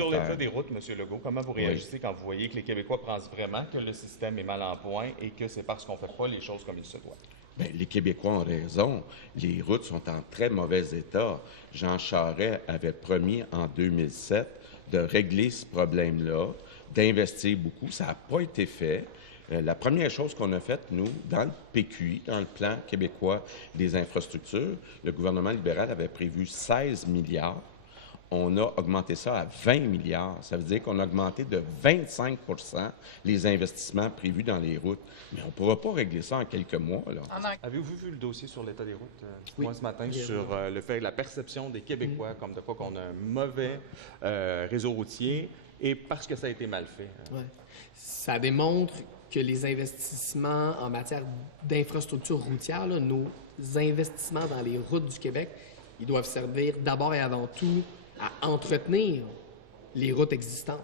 Sur l'état des routes, M. Legault, comment vous réagissez quand vous voyez que les Québécois pensent vraiment que le système est mal en point et que c'est parce qu'on ne fait pas les choses comme il se doit? Bien, les Québécois ont raison. Les routes sont en très mauvais état. Jean Charest avait promis en 2007 de régler ce problème-là, d'investir beaucoup. Ça n'a pas été fait. La première chose qu'on a faite, nous, dans le PQI, dans le plan québécois des infrastructures, le gouvernement libéral avait prévu 16 milliards. On a augmenté ça à 20 milliards. Ça veut dire qu'on a augmenté de 25 les investissements prévus dans les routes. Mais on ne pourra pas régler ça en quelques mois, là. Avez-vous vu le dossier sur l'état des routes Oui. ce matin sur le fait, la perception des Québécois comme de quoi qu'on a un mauvais réseau routier et parce que ça a été mal fait? Ouais. Ça démontre que les investissements en matière d'infrastructures routières, là, nos investissements dans les routes du Québec, ils doivent servir d'abord et avant tout à entretenir les routes existantes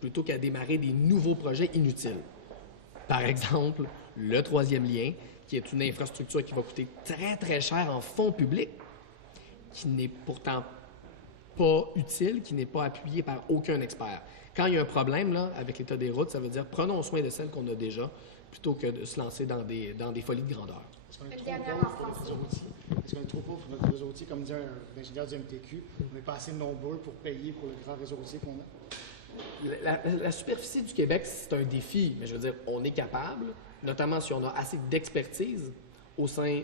plutôt qu'à démarrer des nouveaux projets inutiles. Par exemple, le troisième lien, qui est une infrastructure qui va coûter très, très cher en fonds publics, qui n'est pourtant pas utile, qui n'est pas appuyé par aucun expert. Quand il y a un problème là, avec l'état des routes, ça veut dire prenons soin de celles qu'on a déjà plutôt que de se lancer dans des folies de grandeur. Est-ce qu'on est trop pauvre pour notre réseau routier? Est-ce qu'on est trop pauvre pour notre réseau routier? Comme dit un ingénieur du MTQ, on n'est pas assez nombreux pour payer pour le grand réseau routier qu'on a? La superficie du Québec, c'est un défi, mais je veux dire, on est capable, notamment si on a assez d'expertise au sein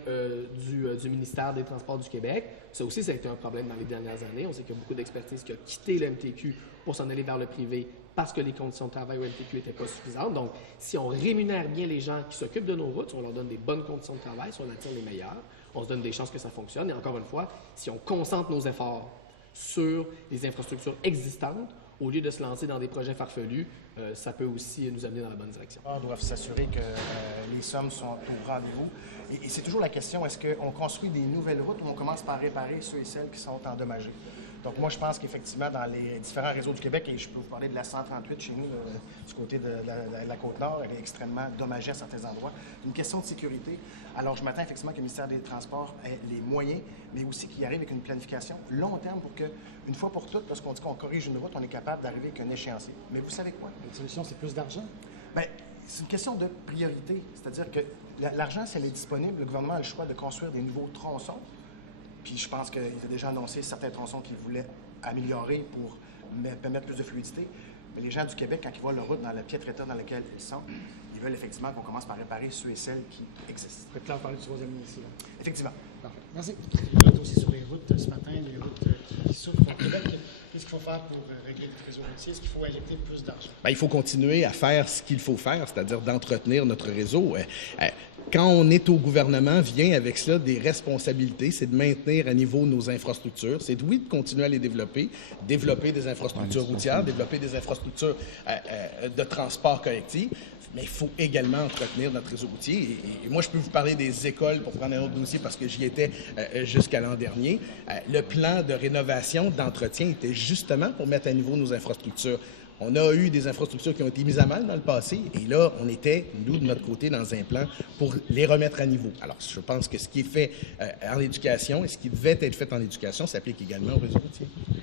du ministère des Transports du Québec. Ça aussi, ça a été un problème dans les dernières années. On sait qu'il y a beaucoup d'expertise qui a quitté le MTQ pour s'en aller vers le privé parce que les conditions de travail au MTQ n'étaient pas suffisantes. Donc, si on rémunère bien les gens qui s'occupent de nos routes, si on leur donne des bonnes conditions de travail, si on attire les meilleurs, on se donne des chances que ça fonctionne. Et encore une fois, si on concentre nos efforts sur les infrastructures existantes, au lieu de se lancer dans des projets farfelus, ça peut aussi nous amener dans la bonne direction. Les doivent s'assurer que les sommes sont au rendez-vous. Et c'est toujours la question, est-ce qu'on construit des nouvelles routes ou on commence par réparer ceux et celles qui sont endommagés? Donc moi, je pense qu'effectivement, dans les différents réseaux du Québec, et je peux vous parler de la 138 chez nous, du côté de la Côte-Nord, elle est extrêmement endommagée à certains endroits. C'est une question de sécurité. Alors je m'attends effectivement que le ministère des Transports ait les moyens, mais aussi qu'il arrive avec une planification long terme pour que, une fois pour toutes, lorsqu'on dit qu'on corrige une route, on est capable d'arriver avec un échéancier. Mais vous savez quoi? La solution, c'est plus d'argent? Bien, c'est une question de priorité. C'est-à-dire que l'argent, si elle est disponible, le gouvernement a le choix de construire des nouveaux tronçons. Puis je pense qu'il a déjà annoncé certains tronçons qu'il voulait améliorer pour permettre plus de fluidité. Mais les gens du Québec, quand ils voient leur route dans le piètre état dans lequel ils sont, ils veulent effectivement qu'on commence par réparer ceux et celles qui existent. Vous pouvez parler du troisième lien ici. Là. Effectivement. Parfait. Merci. Vous êtes aussi sur les routes ce matin, les routes qui souffrent au Québec. Qu'est-ce qu'il faut faire pour régler le réseau routier? Est-ce qu'il faut injecter plus d'argent? Bien, il faut continuer à faire ce qu'il faut faire, c'est-à-dire d'entretenir notre réseau. Quand on est au gouvernement, vient avec cela des responsabilités, c'est de maintenir à niveau nos infrastructures, c'est oui de continuer à les développer des infrastructures routières, développer des infrastructures de transport collectif, mais il faut également entretenir notre réseau routier. Et moi, je peux vous parler des écoles pour prendre un autre dossier parce que j'y étais jusqu'à l'an dernier. Le plan de rénovation, d'entretien était justement pour mettre à niveau nos infrastructures. On a eu des infrastructures qui ont été mises à mal dans le passé et là, on était, nous, de notre côté, dans un plan pour les remettre à niveau. Alors, je pense que ce qui est fait en éducation et ce qui devait être fait en éducation s'applique également au réseau routier.